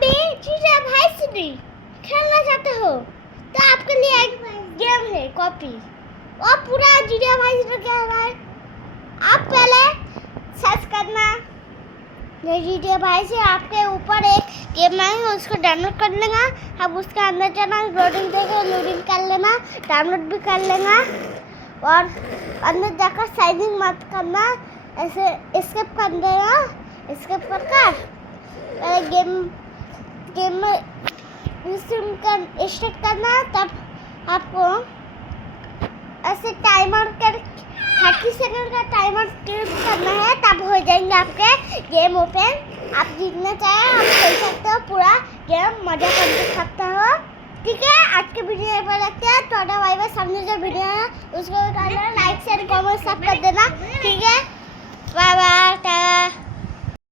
भी जीजा भाई से नहीं खेलना चाहते हो तो आपके लिए एक गेम है कॉपी और पूरा जीजा भाई से खेल रहा है। आप पहले सर्च करना जीजा भाई से, आपके ऊपर एक गेम आएगा उसको डाउनलोड कर लेना। अब उसके अंदर जाना, लोडिंग देगा, लोडिंग कर लेना, डाउनलोड भी कर लेना और अंदर जाकर साइनिंग मत करना, ऐसे स्किप कर देना। स्किप कर गेम में स्टार्ट करना। तब आपको ऐसे टाइमर कर 30 सेकंड का टाइमर क्लिक करना है, तब हो जाएंगे आपके गेम ओपन। आप जीतना चाहे आप खेल सकते हो, पूरा गेम मजा कर सकते हो। ठीक है, आज के वीडियो पर रखते हैं। थोड़ा भाई बस सामने जो वीडियो है उसको लाइक शेयर कमेंट सब कर देना। ठीक है, बाय बाय।